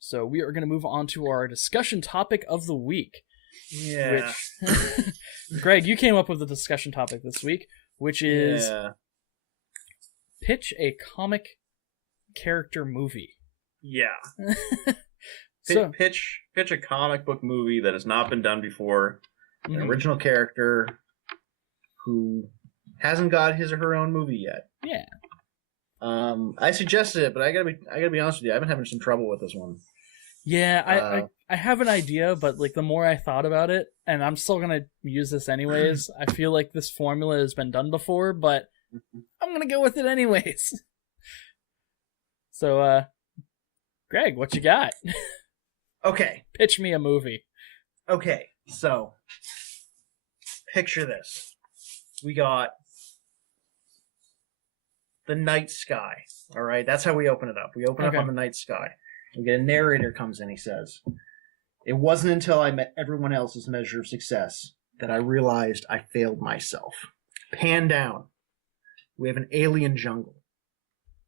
So we are going to move on to our discussion topic of the week. Yeah. Which, Greg, you came up with the discussion topic this week, which is pitch a comic character movie. Yeah. So, pitch a comic book movie that has not been done before. An original character who hasn't got his or her own movie yet. Yeah. I suggested it, but I gotta be honest with you, I've been having some trouble with this one. Yeah, I have an idea, but like the more I thought about it, and I'm still gonna use this anyways, I feel like this formula has been done before, but I'm gonna go with it anyways. So, Greg, what you got? Okay. Pitch me a movie. Okay, so picture this. We got the night sky. All right, that's how we open it up. We open up on the night sky. We get a narrator comes in. He says, "It wasn't until I met everyone else's measure of success that I realized I failed myself." Pan down. We have an alien jungle.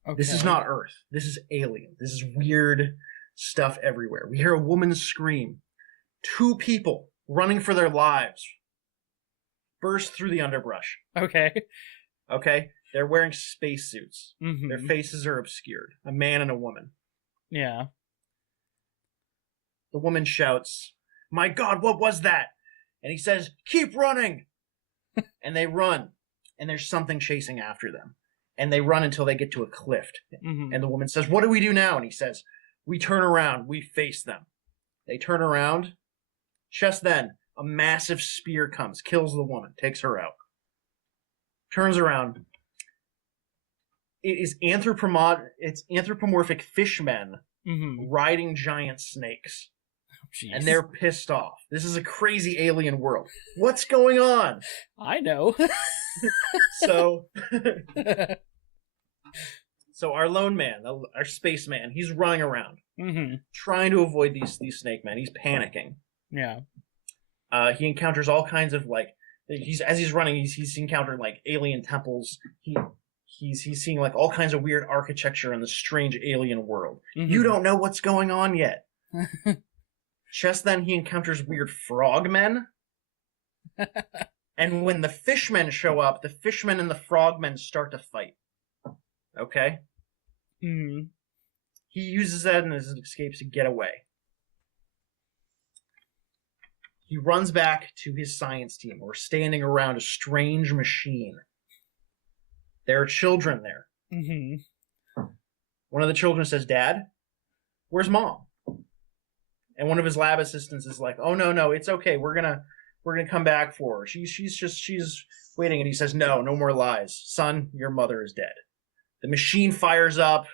Okay. This is not Earth. This is alien. This is weird stuff everywhere. We hear a woman scream. 2 people running for their lives burst through the underbrush. Okay. They're wearing spacesuits. Mm-hmm. Their faces are obscured. A man and a woman. Yeah. The woman shouts, "My God, what was that?" And he says, "Keep running!" And they run. And there's something chasing after them. And they run until they get to a cliff. Mm-hmm. And the woman says, "What do we do now?" And he says, "We turn around. We face them." They turn around. Just then, a massive spear comes, kills the woman, takes her out. Turns around. It is anthropomorphic fishmen riding giant snakes. Oh, and they're pissed off. This is a crazy alien world. What's going on? I know. So our lone man, our space man, he's running around, trying to avoid these snake men. He's panicking. Yeah. He encounters all kinds of as he's running, he's encountering alien temples. He's seeing all kinds of weird architecture in the strange alien world. You don't know what's going on yet. Just then he encounters weird frogmen. And when the fishmen show up, the fishmen and the frogmen start to fight. Okay? Mm-hmm. He uses that in his escapes to get away. He runs back to his science team. We're standing around a strange machine. There are children there. Mm-hmm. One of the children says, "Dad, where's Mom?" And one of his lab assistants is like, "Oh no, it's okay. We're gonna come back for her. She's waiting." And he says, "No more lies. Son, your mother is dead." The machine fires up,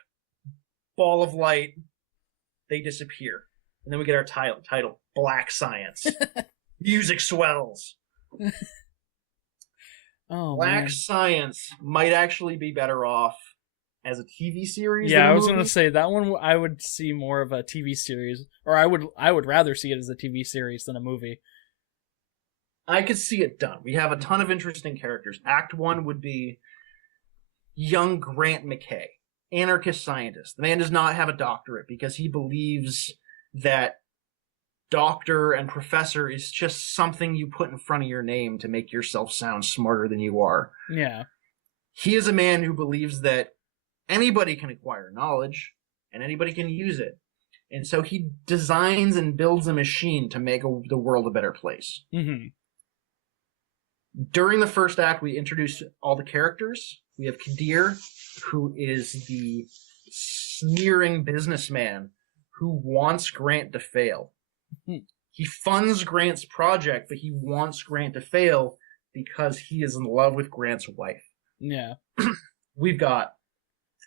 ball of light. They disappear. And then we get our title, Black Science. Music swells. Oh, Black Science might actually be better off as a TV series. Yeah, I was going to say that one I would see more of a TV series, or I would rather see it as a TV series than a movie. I could see it done. We have a ton of interesting characters. Act 1 would be young Grant McKay, anarchist scientist. The man does not have a doctorate because he believes that doctor and professor is just something you put in front of your name to make yourself sound smarter than you are. Yeah. He is a man who believes that anybody can acquire knowledge and anybody can use it. And so he designs and builds a machine to make the world a better place. Mm-hmm. During the first act, we introduce all the characters. We have Kadir, who is the sneering businessman who wants Grant to fail. He funds Grant's project, but he wants Grant to fail because he is in love with Grant's wife. Yeah. We've got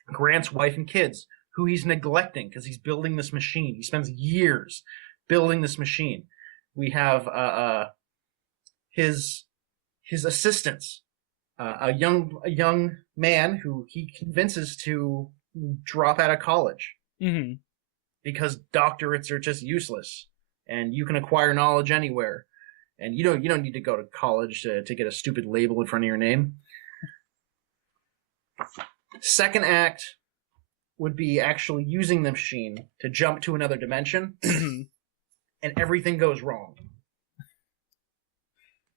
Grant's wife and kids, who he's neglecting because he's building this machine. He spends years building this machine. We have his assistants, a young man who he convinces to drop out of college because doctorates are just useless. And you can acquire knowledge anywhere. And you don't need to go to college to get a stupid label in front of your name. Second act, would be actually using the machine to jump to another dimension, and everything goes wrong.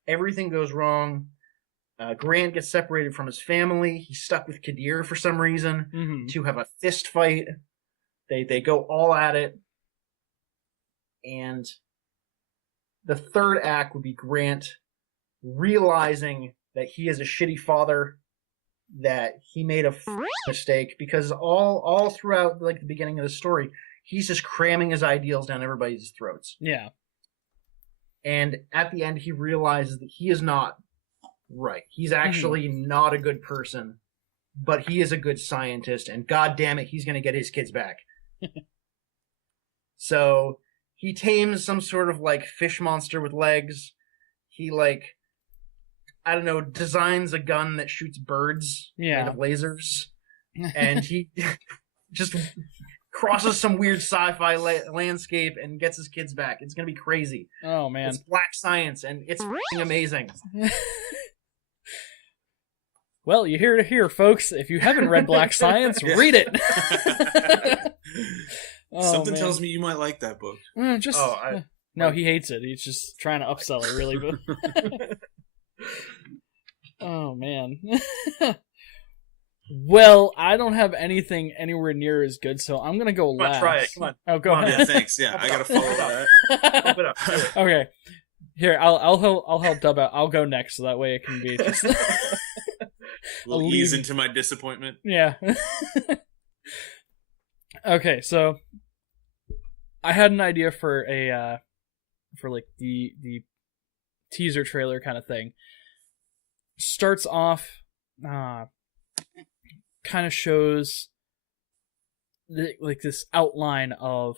Everything goes wrong. Grant gets separated from his family. He's stuck with Kadir for some reason to have a fist fight. They go all at it. And the third act would be Grant realizing that he is a shitty father, that he made a mistake, because all throughout like the beginning of the story, he's just cramming his ideals down everybody's throats. Yeah. And at the end, he realizes that he is not right. He's actually not a good person, but he is a good scientist, and god damn it, he's going to get his kids back. So he tames some sort of like fish monster with legs. He designs a gun that shoots birds made of lasers. And he just crosses some weird sci-fi landscape and gets his kids back. It's going to be crazy. Oh, man. It's black science, and it's amazing. Well, you hear it here, folks. If you haven't read Black Science, read it. Something tells me you might like that book. No, he hates it. He's just trying to upsell it, really. Oh, man. Well, I don't have anything anywhere near as good, so I'm going to go last. Try it. Come on. Oh, go ahead. Yeah, thanks. Yeah, I got to follow that. Open it up. Okay. Here, I'll help Dub out. I'll go next, so that way it can be just... We'll ease into my disappointment. Yeah. Okay, so I had an idea for like the teaser trailer kind of thing. Starts off, kind of shows like this outline of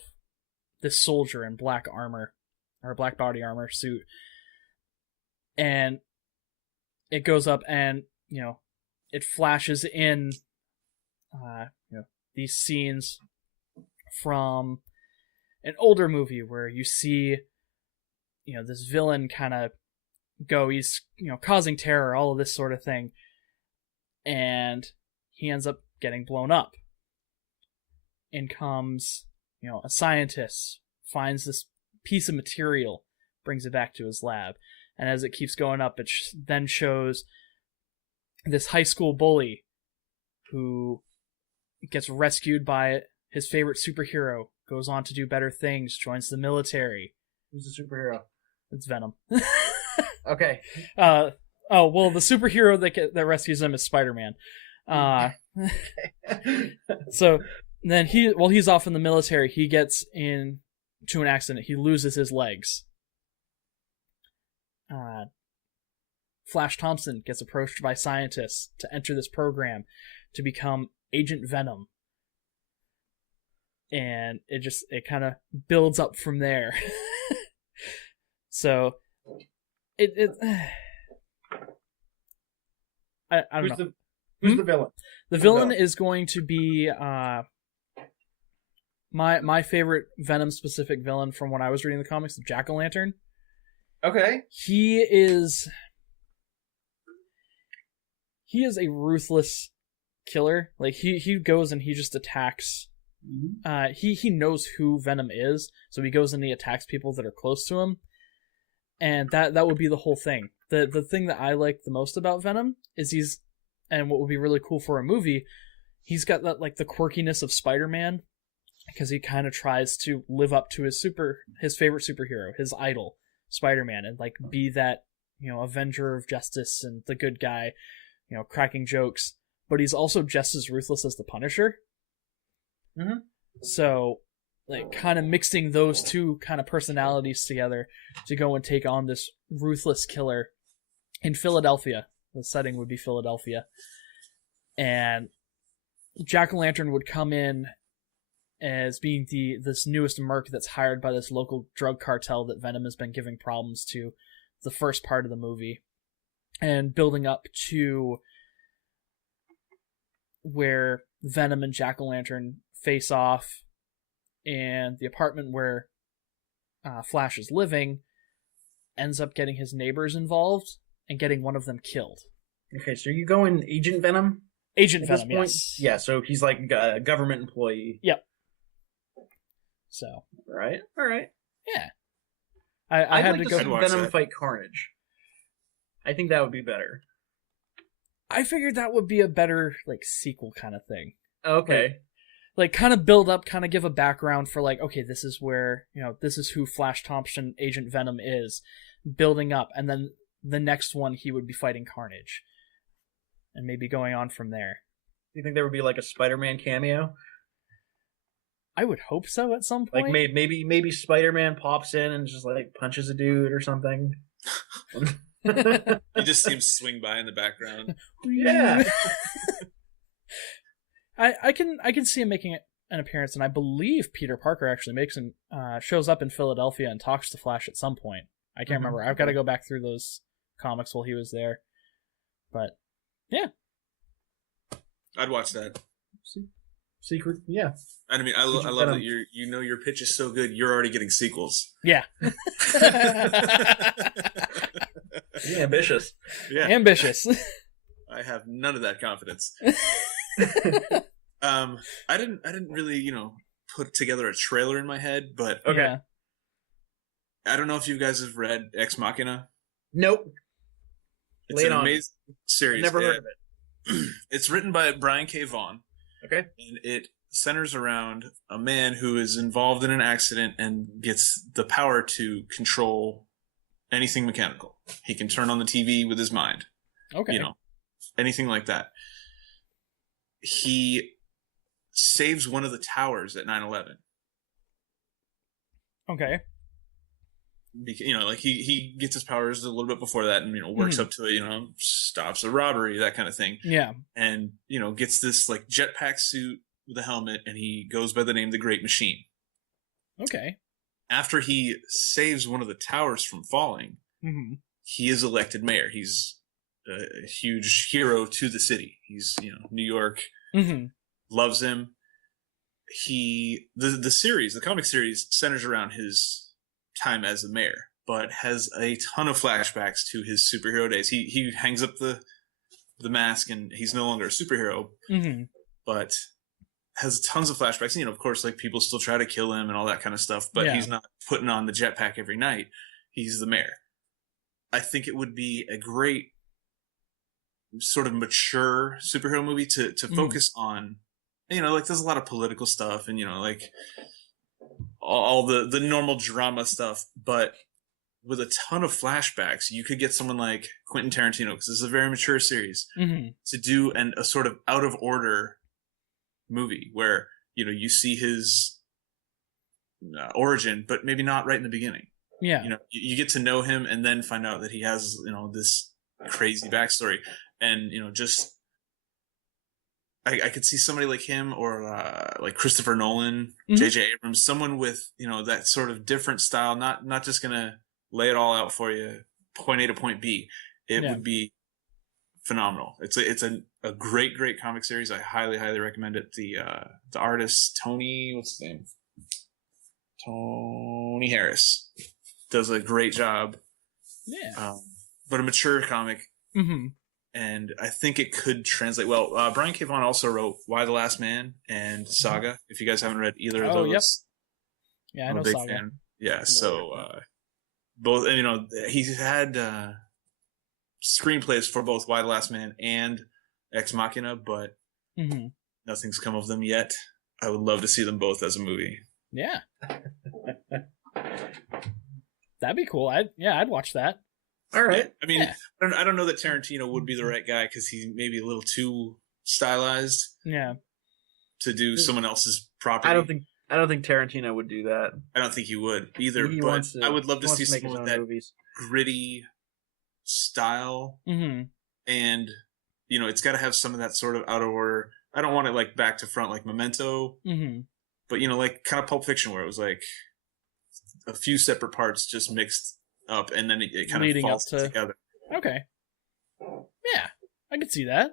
this soldier in black armor, or black body armor suit, and it goes up and it flashes in these scenes from an older movie where you see this villain kind of go, he's causing terror, all of this sort of thing, and he ends up getting blown up. In comes a scientist, finds this piece of material, brings it back to his lab, and as it keeps going up, it then shows this high school bully who gets rescued by his favorite superhero, goes on to do better things, joins the military. Who's the superhero? It's Venom. Okay. The superhero that rescues him is Spider-Man. So then he's off in the military. He gets into an accident. He loses his legs. Flash Thompson gets approached by scientists to enter this program to become Agent Venom. And it kind of builds up from there. So I don't know. Who's the villain? The villain is going to be my favorite Venom specific villain from when I was reading the comics, Jack-O-Lantern. Okay. He is a ruthless killer. Like he goes and he just attacks. He knows who Venom is, so he goes and he attacks people that are close to him, and that would be the whole thing. The thing that I like the most about Venom is and what would be really cool for a movie, he's got that like the quirkiness of Spider-Man, because he kind of tries to live up to his favorite superhero, his idol, Spider-Man, and like be that avenger of justice and the good guy, cracking jokes, but he's also just as ruthless as the Punisher. Mm-hmm. So, like, kind of mixing those two kind of personalities together to go and take on this ruthless killer in Philadelphia. The setting would be Philadelphia. And Jack-O-Lantern would come in as being this newest merc that's hired by this local drug cartel that Venom has been giving problems to the first part of the movie. And building up to where Venom and Jack-O-Lantern face off in the apartment where Flash is living, ends up getting his neighbors involved and getting one of them killed. Okay, so you going Agent Venom? Agent Venom, yes. Yeah, so he's like a government employee. Yep. So. All right. Yeah. I had like to go. See Venom fight Carnage. I think that would be better. I figured that would be a better like sequel kind of thing. Okay. Like kind of build up, kind of give a background for like, okay, this is where, this is who Flash Thompson, Agent Venom is, building up, and then the next one he would be fighting Carnage. And maybe going on from there. Do you think there would be like a Spider-Man cameo? I would hope so at some point. Like maybe Spider-Man pops in and just like punches a dude or something. He just seems to swing by in the background. Yeah. I can see him making an appearance, and I believe Peter Parker actually shows up in Philadelphia and talks to Flash at some point. I can't remember. I've got to go back through those comics while he was there. But yeah, I'd watch that. Secret, yeah. I mean, I love that your pitch is so good. You're already getting sequels. Yeah. Yeah, ambitious. Yeah, ambitious. I have none of that confidence. I didn't really, put together a trailer in my head, but okay. Yeah. I don't know if you guys have read Ex Machina. Nope. It's an amazing series. Never heard of it. It's written by Brian K. Vaughan. Okay. And it centers around a man who is involved in an accident and gets the power to control anything mechanical. He can turn on the TV with his mind. Okay. Anything like that. He saves one of the towers at 9/11. Okay. Because, he gets his powers a little bit before that and, works up to it, stops a robbery, that kind of thing. Yeah. And, gets this like jetpack suit with a helmet, and he goes by the name The Great Machine. Okay. After he saves one of the towers from falling, he is elected mayor. He's a huge hero to the city. He's, New York loves him. The comic series centers around his time as the mayor, but has a ton of flashbacks to his superhero days. He hangs up the mask and he's no longer a superhero, but has tons of flashbacks. Of course, like people still try to kill him and all that kind of stuff, but he's not putting on the jetpack every night. He's the mayor. I think it would be a great sort of mature superhero movie to focus on, there's a lot of political stuff and, all the normal drama stuff, but with a ton of flashbacks, you could get someone like Quentin Tarantino, because this is a very mature series, to do a sort of out of order movie where, you see his origin, but maybe not right in the beginning. Yeah. You get to know him and then find out that he has, this crazy backstory. And, I could see somebody like him or like Christopher Nolan, J.J. Abrams, someone with, that sort of different style, not just going to lay it all out for you, point A to point B. It would be phenomenal. It's a great comic series. I highly, highly recommend it. The artist, what's his name? Tony Harris does a great job. Yeah. But a mature comic. And I think it could translate well. Brian K. Vaughan also wrote Y the Last Man and Saga. If you guys haven't read either of those. Yep. Yeah, I know Saga. Fan. Yeah, so both, and he's had screenplays for both Y the Last Man and Ex Machina, but nothing's come of them yet. I would love to see them both as a movie. Yeah. That'd be cool. I'd watch that. All right. I mean, I don't know that Tarantino would be the right guy because he's maybe a little too stylized. Yeah. To do someone else's property. I don't think Tarantino would do that. I don't think he would either. But I would love to see someone with that movies. Gritty style, and it's got to have some of that sort of out of order. I don't want it like back to front like Memento, but like kind of Pulp Fiction where it was like a few separate parts just mixed up and then it kind of falls together. Okay. Yeah, I could see that.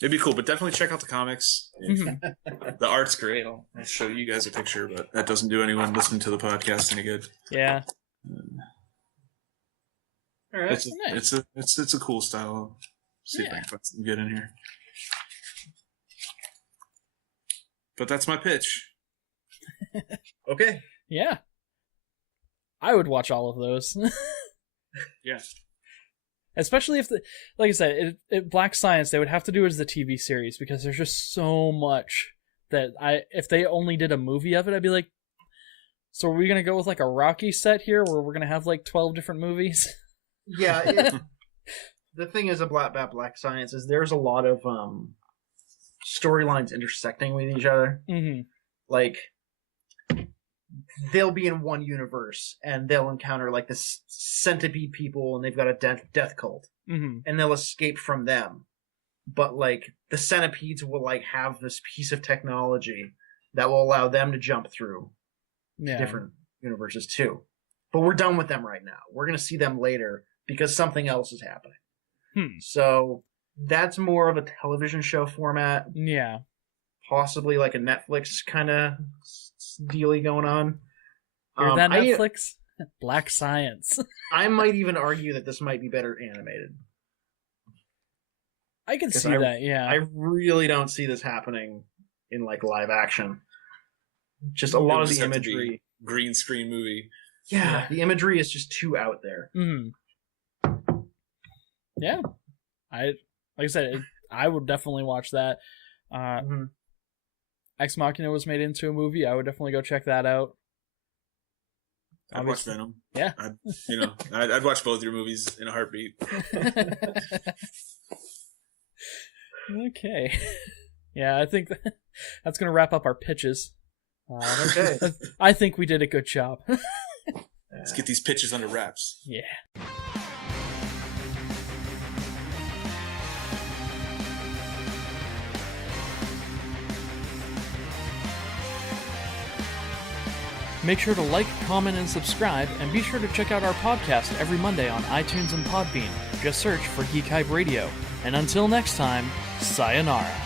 It'd be cool, but definitely check out the comics. The art's great. I'll show you guys a picture, but that doesn't do anyone listening to the podcast any good. Yeah. All right. It's a cool style. See if I can find something good in here. But that's my pitch. Okay. Yeah. I would watch all of those. Yeah. Especially if, like I said, Black Science, they would have to do it as the TV series because there's just so much that if they only did a movie of it, I'd be like, so are we going to go with like a Rocky set here where we're going to have like 12 different movies? Yeah. The thing is about Black Science is there's a lot of storylines intersecting with each other. Mm-hmm. Like, they'll be in one universe and they'll encounter like this centipede people and they've got a death cult. Mm-hmm. And they'll escape from them. But like the centipedes will like have this piece of technology that will allow them to jump through different universes too. But we're done with them right now. We're going to see them later because something else is happening. So that's more of a television show format. Yeah. Possibly like a Netflix kind of dealy going on. Hear that, Netflix? Black Science. I might even argue that this might be better animated. I can see that, yeah. I really don't see this happening in like live action. Just a lot of the imagery. Green screen movie. Yeah, the imagery is just too out there. Mm-hmm. Yeah. Like I said, I would definitely watch that. Ex Machina was made into a movie. I would definitely go check that out. I'd watch Venom. Yeah. I'd watch both your movies in a heartbeat. Okay. Yeah, I think that's going to wrap up our pitches. Okay. I think we did a good job. Let's get these pitches under wraps. Yeah. Make sure to like, comment, and subscribe, and be sure to check out our podcast every Monday on iTunes and Podbean. Just search for Geek Hype Radio. And until next time, sayonara.